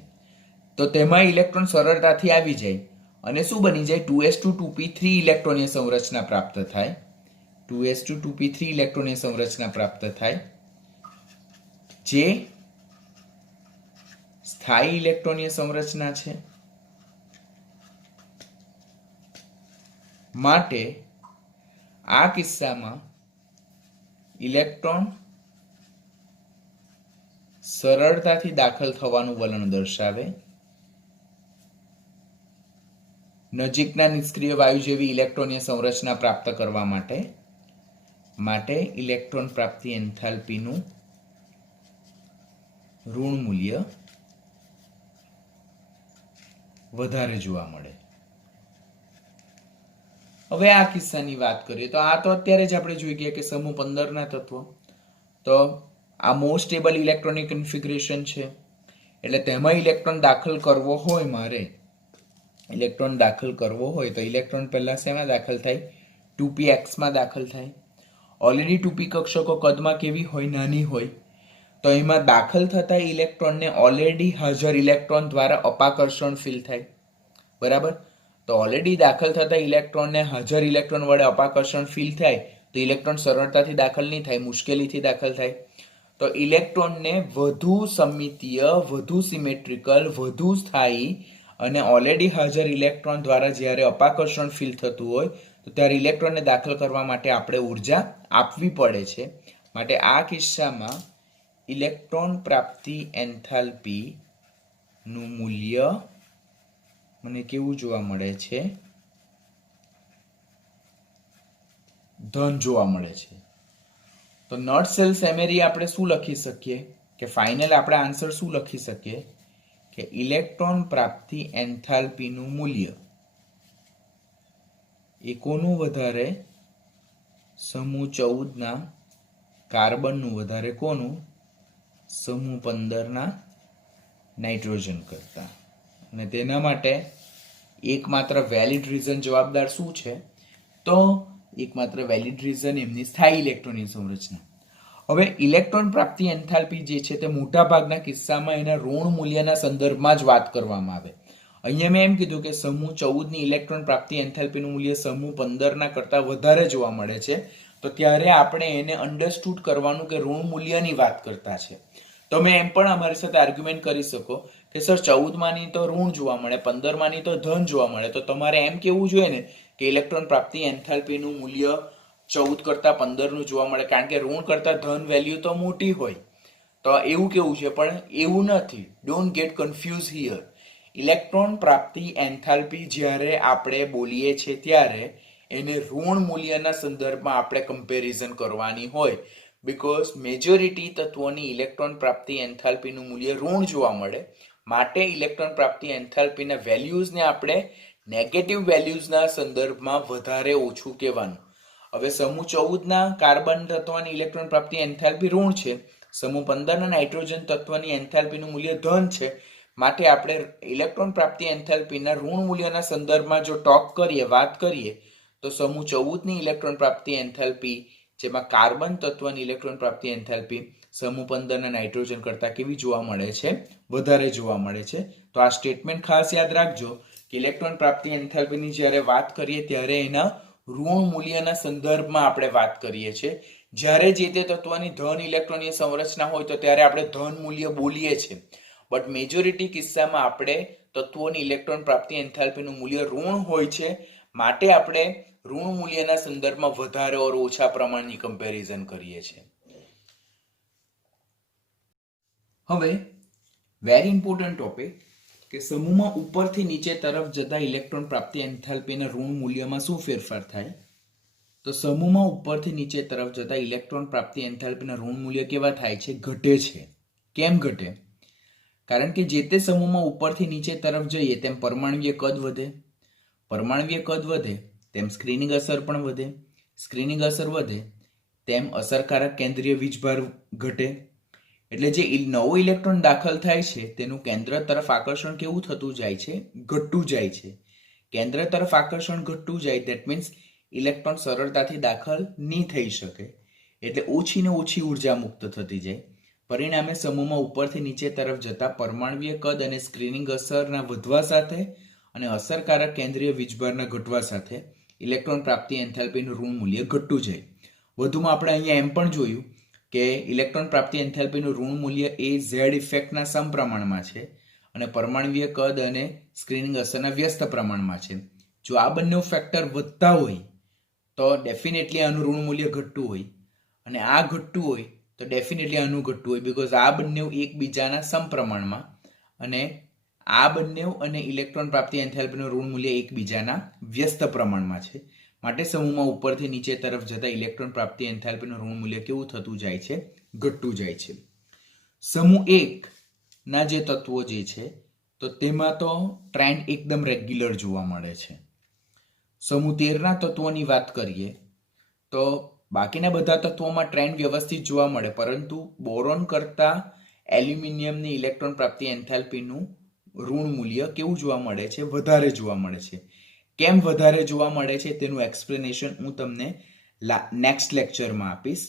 તો તેમાં ઇલેક્ટ્રોન સરળતાથી આવી જાય અને શું બની જાય? 2s2 2p3 ઇલેક્ટ્રોનની સંરચના પ્રાપ્ત થાય. 2s2 2p3 ઇલેક્ટ્રોનની સંરચના પ્રાપ્ત થાય, જે સ્થાયી ઇલેક્ટ્રોનની સંરચના છે. માટે આ કિસ્સામાં ઇલેક્ટ્રોન સરળતાથી દાખલ થવાનું વલણ દર્શાવે. નજીકના નિષ્ક્રિય વાયુ જેવી ઇલેક્ટ્રોનની સંરચના પ્રાપ્ત કરવા માટે ઇલેક્ટ્રોન પ્રાપ્તિ એન્થાલ્પીનું ઋણ મૂલ્ય વધારે જોવા મળે. હવે આ કિસ્સાની વાત કરીએ તો આ તો અત્યારે જ આપણે જોઈ ગયા કે સમૂહ 15ના તત્વો, તો આ મોસ્ટ સ્ટેબલ ઇલેક્ટ્રોનિક કન્ફિગ્યુરેશન છે, એટલે તેમાં ઇલેક્ટ્રોન દાખલ કરવો હોય મારે, ઇલેક્ટ્રોન દાખલ કરવો હોય તો ઇલેક્ટ્રોન પહેલા શેમાં દાખલ થાય? 2px માં દાખલ થાય. ઓલરેડી 2p કક્ષકો કદમાં કેવી હોય? નાની હોય. તો એમાં દાખલ થતા ઇલેક્ટ્રોનને ઓલરેડી હાજર ઇલેક્ટ્રોન દ્વારા અપાકર્ષણ ફીલ થાય. બરાબર? તો ઓલરેડી દાખલ થતા ઇલેક્ટ્રોનને હાજર ઇલેક્ટ્રોન વડે અપાકર્ષણ ફીલ થાય તો ઇલેક્ટ્રોન સરળતાથી દાખલ નહીં થાય, મુશ્કેલીથી દાખલ થાય. તો ઇલેક્ટ્રોનને વધુ સમમિતીય, વધુ સિમેટ્રિકલ, વધુ સ્થાયી અને ઓલરેડી હાજર ઇલેક્ટ્રોન દ્વારા જ્યારે અપાકર્ષણ ફીલ થતું હોય તો ત્યારે ઇલેક્ટ્રોનને દાખલ કરવા માટે આપણે ઉર્જા આપવી પડે છે. માટે આ કિસ્સામાં ઇલેક્ટ્રોન પ્રાપ્તિ એન્થાલ્પી નું મૂલ્ય મને કેવું જોવા મળે છે? ધન જોવા મળે છે. તો નટ સેલ સેમેરી આપણે શું લખી શકીએ કે ફાઇનલ આપણે આન્સર શું લખી શકીએ કે ઇલેક્ટ્રોન પ્રાપ્તિ એન્થાલ્પી નું મૂલ્ય એ કોનું વધારે? સમૂહ 14 ના કાર્બનનું વધારે, કોનું? સમૂહ 15 ના નાઇટ્રોજન કરતા. અને તેના માટે એકમાત્ર વેલિડ રીઝન જવાબદાર શું છે? તો એકમાત્ર વેલિડ રીઝન એમની સ્થાયી ઇલેક્ટ્રોનની સંરચના. હવે ઇલેક્ટ્રોન પ્રાપ્તિ એન્થાલ્પી જે છે તે મોટા ભાગના કિસ્સામાં એના ઋણ મૂલ્યના સંદર્ભમાં જ વાત કરવામાં આવે. અહીંયા મેં એમ કીધું કે સમૂહ 14ની ઇલેક્ટ્રોન પ્રાપ્તિ એન્થાલ્પીનું મૂલ્ય સમૂહ 15ના કરતાં વધારે જોવા મળે છે, તો ત્યારે આપણે એને અન્ડરસ્ટુડ કરવાનું કે ઋણ મૂલ્યની વાત કરતા છે. તમે એમ પણ અમારી સાથે આર્ગ્યુમેન્ટ કરી શકો કે સર 14માની તો ઋણ જોવા મળે, 15માની તો ધન જોવા મળે, તો તમારે એમ કેવું જોઈએ ને કે ઇલેક્ટ્રોન પ્રાપ્તિ એન્થાલ્પીનું મૂલ્ય 14 કરતાં 15નું જોવા મળે, કારણ કે ઋણ કરતાં ધન વેલ્યુ તો મોટી હોય. તો એવું કેવું છે, પણ એવું નથી. Don't get confuse here. Electron પ્રાપ્તિ એન્થાલ્પી જ્યારે આપણે બોલીએ છીએ ત્યારે એને ઋણ મૂલ્યના સંદર્ભમાં આપણે કમ્પેરિઝન કરવાની હોય, બીકોઝ મેજોરિટી તત્વોની ઇલેક્ટ્રોન પ્રાપ્તિ એન્થાલ્પીનું મૂલ્ય ઋણ જોવા મળે, માટે ઇલેક્ટ્રોન પ્રાપ્તિ એન્થાલ્પીના વેલ્યુઝને આપણે નેગેટિવ વેલ્યુઝના સંદર્ભમાં વધારે ઓછું કહેવાનું. હવે સમૂહ 14ના કાર્બન તત્વની ઇલેક્ટ્રોન પ્રાપ્તિ એન્થાલ્પી ઋણ છે, સમૂહ 15ના નાઇટ્રોજન તત્વની એન્થાલ્પીનું મૂલ્ય ધન છે, માટે આપણે ઇલેક્ટ્રોન પ્રાપ્તિ એન્થાલ્પીના ઋણ મૂલ્યના સંદર્ભમાં જો વાત કરીએ તો સમૂહ 14ની ઇલેક્ટ્રોન પ્રાપ્તિ એન્થાલ્પી, જેમાં કાર્બન તત્વની ઇલેક્ટ્રોન પ્રાપ્તિ એન્થાલ્પી સમૂહ 15ના નાઇટ્રોજન કરતાં કેવી જોવા મળે છે? વધારે જોવા મળે છે. તો આ સ્ટેટમેન્ટ ખાસ યાદ રાખજો કે ઇલેક્ટ્રોન પ્રાપ્તિ એન્થાલ્પીની જ્યારે વાત કરીએ ત્યારે એના ઋણ મૂલ્યના સંદર્ભમાં આપણે વાત કરીએ છીએ. જ્યારે જે તે તત્વની ધન ઇલેક્ટ્રોનની સંરચના હોય તો ત્યારે આપણે ધન મૂલ્ય બોલીએ છીએ, બટ મેજોરિટી કિસ્સામાં આપણે તત્વોની ઇલેક્ટ્રોન પ્રાપ્તિ એન્થાલ્પીનું મૂલ્ય ઋણ હોય છે, માટે આપણે ઋણ મૂલ્યના સંદર્ભમાં વધારે ઓર ઓછા પ્રમાણની કમ્પેરિઝન કરીએ છીએ. હવે વેરી ઇમ્પોર્ટન્ટ ટોપિક કે સમૂહમાં ઉપરથી નીચે તરફ જતા ઇલેક્ટ્રોન પ્રાપ્તિ એન્થાલ્પીના ઋણ મૂલ્યમાં શું ફેરફાર થાય? તો સમૂહમાં ઉપરથી નીચે તરફ જતા ઇલેક્ટ્રોન પ્રાપ્તિ એન્થાલ્પીના ઋણ મૂલ્ય કેવા થાય છે? ઘટે છે. કેમ ઘટે? કારણ કે જે તે સમૂહમાં ઉપરથી નીચે તરફ જઈએ તેમ પરમાણ્વીય કદ વધે, પરમાણ્વીય કદ વધે તેમ સ્ક્રીનિંગ અસર પણ વધે, સ્ક્રીનિંગ અસર વધે તેમ અસરકારક કેન્દ્રીય વીજભાર ઘટે. એટલે જે નવો ઇલેક્ટ્રોન દાખલ થાય છે તેનું કેન્દ્ર તરફ આકર્ષણ કેવું થતું જાય છે? ઘટતું જાય છે. કેન્દ્ર તરફ આકર્ષણ ઘટતું જાય, દેટ મીન્સ ઇલેક્ટ્રોન સરળતાથી દાખલ નહીં થઈ શકે, એટલે ઓછી ને ઓછી ઉર્જા મુક્ત થતી જાય. પરિણામે સમૂહમાં ઉપરથી નીચે તરફ જતા પરમાણ્વીય કદ અને સ્ક્રીનિંગ અસરના વધવા સાથે અને અસરકારક કેન્દ્રીય વીજભારના ઘટવા સાથે ઇલેક્ટ્રોન પ્રાપ્તિ એન્થાલ્પીનું ઋણ મૂલ્ય ઘટતું જાય. વધુમાં આપણે અહીંયા એમ પણ જોયું કે ઇલેક્ટ્રોન પ્રાપ્તિ એન્થાલ્પીનું ઋણ મૂલ્ય એ ઝેડ ઇફેક્ટના સમપ્રમાણમાં છે અને પરમાણ્વીય કદ અને સ્ક્રીનિંગ અસરના વ્યસ્ત પ્રમાણમાં છે. જો આ બંને ફેક્ટર વધતા હોય તો ડેફિનેટલી આનું ઋણ મૂલ્ય ઘટતું હોય, અને આ ઘટતું હોય તો ડેફિનેટલી આનું ઘટતું હોય, બીકોઝ આ બંને એકબીજાના સમપ્રમાણમાં, અને આ બંને અને ઇલેક્ટ્રોન પ્રાપ્તિ એન્થાલ્પીનું ઋણ મૂલ્ય એકબીજાના વ્યસ્ત પ્રમાણમાં છે. માટે સમૂહમાં ઉપરથી નીચે તરફ જતા ઇલેક્ટ્રોન પ્રાપ્તિ એન્થાલ્પીનું ઋણ મૂલ્ય કેવું થતું જાય છે? ઘટતું જાય છે. સમૂહ 1 ના જે તત્વો જે છે તો તેમાં તો ટ્રેન્ડ એકદમ રેગ્યુલર જોવા મળે છે. સમૂહ 13ના તત્વોની વાત કરીએ તો બાકીના બધા તત્વોમાં ટ્રેન્ડ વ્યવસ્થિત જોવા મળે, પરંતુ બોરોન કરતા એલ્યુમિનિયમની ઇલેક્ટ્રોન પ્રાપ્તિ એન્થાલ્પીનું ઋણ મૂલ્ય કેવું જોવા મળે છે? વધારે જોવા મળે છે. કેમ વધારે જોવા મળે છે તેનું એક્સપ્લેનેશન હું તમને નેક્સ્ટ લેક્ચરમાં આપીશ.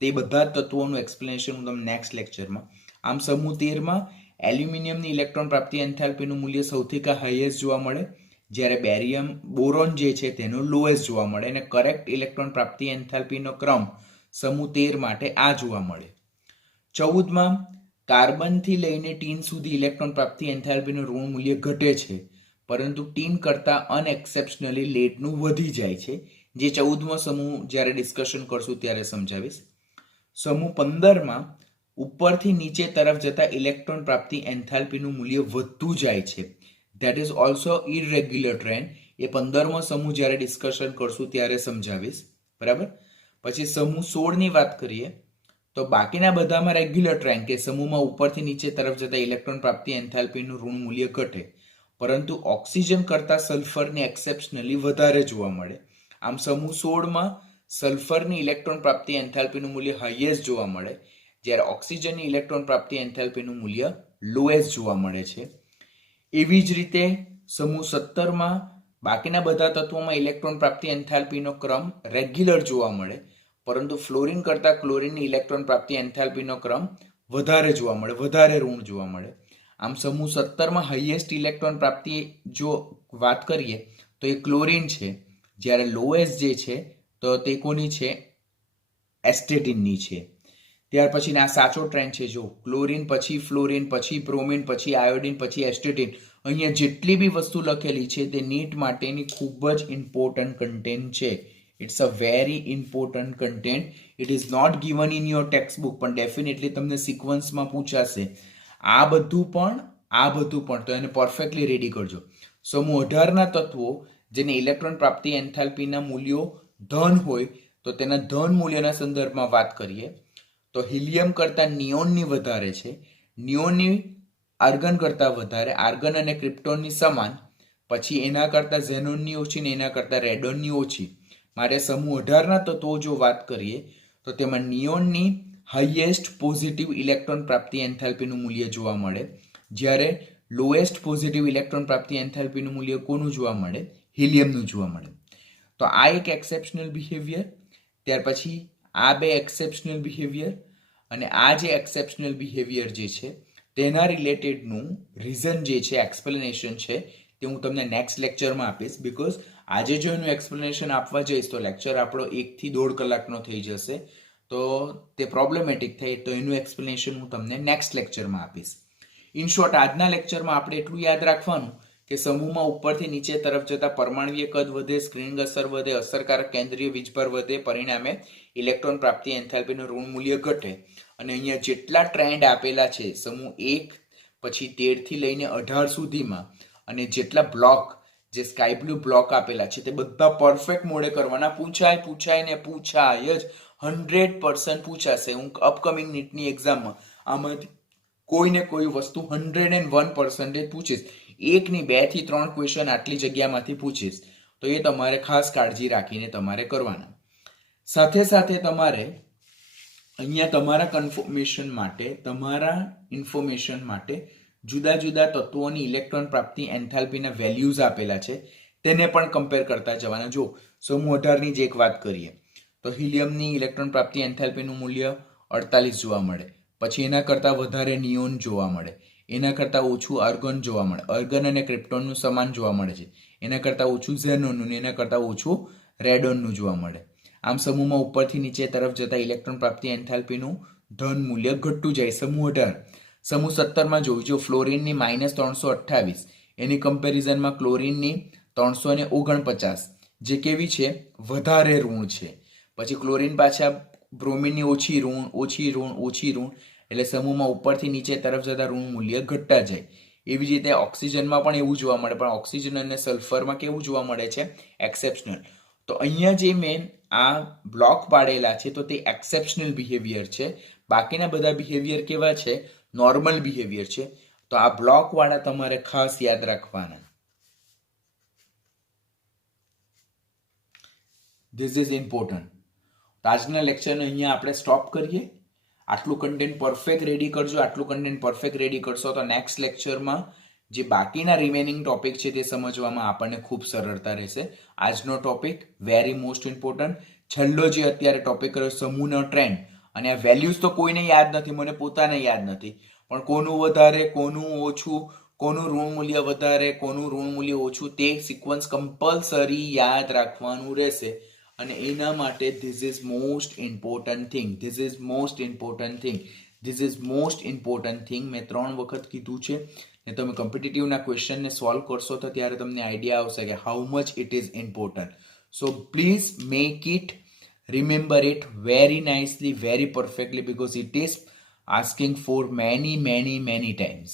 તે બધા તત્વોનું એક્સપ્લેનેશન હું તમને નેક્સ્ટ લેક્ચરમાં. આમ સમૂહ 13માં એલ્યુમિનિયમની ઇલેક્ટ્રોન પ્રાપ્તિ એન્થાલ્પીનું મૂલ્ય સૌથી હાઈએસ્ટ જોવા મળે, જ્યારે બોરોન જે છે તેનું લોએસ્ટ જોવા મળે, અને કરેક્ટ ઇલેક્ટ્રોન પ્રાપ્તિ એન્થાલ્પીનો ક્રમ સમૂહ 13 માટે આ જોવા મળે. 14માં કાર્બનથી લઈને ટીન સુધી ઇલેક્ટ્રોન પ્રાપ્તિ એન્થાલ્પીનું ઋણ મૂલ્ય ઘટે છે, પરંતુ ટીન કરતાં અનએક્સેપ્શનલી લેડનું વધી જાય છે, જે 14મો સમૂહ જ્યારે ડિસ્કશન કરશું ત્યારે સમજાવીશ. સમૂહ 15માં ઉપરથી નીચે તરફ જતા ઇલેક્ટ્રોન પ્રાપ્તિ એન્થાલ્પીનું મૂલ્ય વધતું જાય છે. That is also irregular trend. એ 15મો સમૂહ જ્યારે ડિસ્કશન કરશું ત્યારે સમજાવીશ. બરાબર. પછી સમૂહ 16ની વાત કરીએ તો બાકીના બધામાં રેગ્યુલર ટ્રેન્ડ કે સમૂહમાં ઉપરથી નીચે તરફ જતા ઇલેક્ટ્રોન પ્રાપ્તિ એન્થાલ્પીનું ઋણ મૂલ્ય ઘટે, પરંતુ ઓક્સિજન કરતાં સલ્ફરની એક્સેપ્શનલી વધારે જોવા મળે. આમ સમૂહ 16માં સલ્ફરની ઇલેક્ટ્રોન પ્રાપ્તિ એન્થાલ્પીનું મૂલ્ય હાઈએસ્ટ જોવા મળે, જ્યારે ઓક્સિજનની ઇલેક્ટ્રોન પ્રાપ્તિ એન્થાલ્પીનું મૂલ્ય લોએસ્ટ જોવા મળે છે. એવી જ રીતે સમૂહ 17માં બાકીના બધા તત્વોમાં ઇલેક્ટ્રોન પ્રાપ્તિ એન્થાલ્પીનો ક્રમ રેગ્યુલર જોવા મળે, પરંતુ ફ્લોરિન કરતાં ક્લોરિનની ઇલેક્ટ્રોન પ્રાપ્તિ એન્થાલ્પીનો ક્રમ વધારે જોવા મળે, વધારે ઋણ જોવા મળે. આમ સમૂહ 17માં હાઈએસ્ટ ઇલેક્ટ્રોન પ્રાપ્તિ જો વાત કરીએ તો એ ક્લોરીન છે, જ્યારે લોએસ્ટ જે છે તો તે કોની છે? એસ્ટેટિનની છે. ત્યાર પછી આ સાચો ટ્રેન્ડ છે, જો ક્લોરીન પછી ફ્લોરિન પછી બ્રોમિન પછી આયોડિન પછી એસ્ટેટિન. અહીંયા જેટલી બી વસ્તુ લખેલી છે તે નીટ માટેની ખૂબ જ ઇમ્પોર્ટન્ટ કન્ટેન્ટ છે. It's a very important content. It is not given in your text book, પણ ડેફિનેટલી તમને સિક્વન્સમાં પૂછાશે. આ બધું પણ તો એને પરફેક્ટલી રેડી કરજો. સમૂહ 18ના તત્વો જેને ઇલેક્ટ્રોન પ્રાપ્તિ એન્થાલ્પીના મૂલ્યો ધન હોય તો તેના ધન મૂલ્યના સંદર્ભમાં વાત કરીએ તો હિલિયમ કરતાં નિયોનની વધારે છે, નિયોનની આર્ગન કરતાં વધારે, આર્ગન અને ક્રિપ્ટોનની સમાન, પછી એના કરતાં ઝેનોનની ઓછી ને એના કરતાં રેડોનની ઓછી. મારે સમૂહ 18ના તત્વો જો વાત કરીએ તો તેમાં નિયોનની હાઈએસ્ટ પોઝિટિવ ઇલેક્ટ્રોન પ્રાપ્તિ એન્થાલ્પીનું મૂલ્ય જોવા મળે, જ્યારે લોએસ્ટ પોઝિટિવ ઇલેક્ટ્રોન પ્રાપ્તિ એન્થાલ્પીનું મૂલ્ય કોનું જોવા મળે? હિલિયમનું જોવા મળે. તો આ એક એક્સેપ્શનલ બિહેવિયર. ત્યાર પછી આ બે એક્સેપ્શનલ બિહેવિયર અને આ જે એક્સેપ્શનલ બિહેવિયર જે છે તેના રિલેટેડનું રીઝન જે છે, એક્સપ્લેનેશન છે, તે હું તમને નેક્સ્ટ લેક્ચરમાં આપીશ. બિકોઝ આજે જો એનું એક્સપ્લેનેશન આપવા જઈશ તો લેક્ચર આપણો 1 થી 1.5 કલાકનો થઈ જશે, તો તે પ્રોબ્લેમેટિક થાય. તો એનું એક્સપ્લેનેશન હું તમને નેક્સ્ટ લેક્ચરમાં આપીશ. ઇન શોર્ટ, આજના લેક્ચરમાં આપણે એટલું યાદ રાખવાનું કે સમૂહમાં ઉપરથી નીચે તરફ જતા પરમાણ્વીય કદ વધે, સ્ક્રીનિંગ અસર વધે, અસરકારક કેન્દ્રીય વીજભાર વધે, પરિણામે ઇલેક્ટ્રોન પ્રાપ્તિ એન્થાલ્પીનું ઋણ મૂલ્ય ઘટે. અને અહીંયા જેટલા ટ્રેન્ડ આપેલા છે સમૂહ 1 પછી 13 થી લઈને 18 સુધીમાં, અને જેટલા બ્લોક જે સ્કાય બ્લુ બ્લોક આપેલા છે તે બધા પરફેક્ટ મોડે કરવાના. પૂછાય જ 100% પૂછાશે. હું અપકમિંગ નીટની એક્ઝામમાં આમાંથી કોઈને કોઈ વસ્તુ 101% પૂછીશ. 1 ની 2 થી 3 ક્વેશ્ચન આટલી જગ્યામાંથી પૂછીશ. તો એ તમારે ખાસ કાળજી રાખીને તમારે કરવાના. સાથે સાથે તમારે અહીંયા તમારા ઇન્ફોર્મેશન માટે જુદા જુદા તત્વોની ઇલેક્ટ્રોન પ્રાપ્તિ એન્થાલ્પીના વેલ્યુઝ આપેલા છે, તેને પણ કમ્પેર કરતા જવાના. જો સમૂહ 18ની જે એક વાત કરીએ તો હિલિયમની ઇલેક્ટ્રોન પ્રાપ્તિ એન્થાલ્પીનું મૂલ્ય 48 જોવા મળે, પછી એના કરતાં વધારે નિયોન જોવા મળે, એના કરતાં ઓછું આર્ગન જોવા મળે, આર્ગન અને ક્રિપ્ટોનનું સમાન જોવા મળે છે, એના કરતાં ઓછું ઝેનોનનું, એના કરતાં ઓછું રેડોનનું જોવા મળે. આમ સમૂહમાં ઉપરથી નીચે તરફ જતા ઇલેક્ટ્રોન પ્રાપ્તિ એન્થાલ્પીનું ધન મૂલ્ય ઘટતું જાય. સમૂહ 18. સમૂહ 17માં જોયું, જો ફ્લોરિનની -328, એની કમ્પેરિઝનમાં ક્લોરિનની 349, જે કેવી છે? વધારે ઋણ છે. પછી ક્લોરિન પાછા બ્રોમિનની ઓછી ઋણ, એટલે સમૂહમાં ઉપરથી નીચે તરફ જતા ઋણ મૂલ્ય ઘટતા જાય. એવી જ રીતે ઓક્સિજનમાં પણ એવું જોવા મળે, પણ ઓક્સિજન અને સલ્ફરમાં કેવું જોવા મળે છે? એક્સેપ્શનલ. તો અહીંયા જે મેં આ બ્લોક પાડેલા છે તો તે એક્સેપ્શનલ બિહેવિયર છે. બાકીના બધા બિહેવિયર કેવા છે? નોર્મલ બિહેવિયર છે. તો આ બ્લોક વાળા તમારે ખાસ યાદ રાખવાના. This is important. આજના લેક્ચરને અહીંયા આપણે સ્ટોપ કરીએ. આટલું કન્ટેન્ટ પરફેક્ટ રેડી કરજો. આટલું કન્ટેન્ટ પરફેક્ટ રેડી કરશો તો નેક્સ્ટ લેક્ચરમાં જે બાકીના રિમેનિંગ ટોપિક છે તે સમજવામાં આપણને ખૂબ સરળતા રહેશે. આજનો ટોપિક વેરી મોસ્ટ ઇમ્પોર્ટન્ટ. છેલ્લો જે અત્યારે ટોપિક કર્યો સમૂહનો ટ્રેન્ડ, અને આ વેલ્યુઝ તો કોઈને યાદ નથી, મને પોતાને યાદ નથી, પણ કોનું વધારે કોનું ઓછું, કોનું ઋણ મૂલ્ય વધારે કોનું ઋણ મૂલ્ય ઓછું, તે સિક્વન્સ કમ્પલસરી યાદ રાખવાનું રહેશે. અને એના માટે this is most important thing. મેં 3 વખત કીધું છે ને તમે કોમ્પિટિટિવના ક્વેશ્ચનને સોલ્વ કરશો તો ત્યારે તમને આઈડિયા આવશે કે how much it is important. So please make it, remember it very nicely, very perfectly, because it is asking for many times.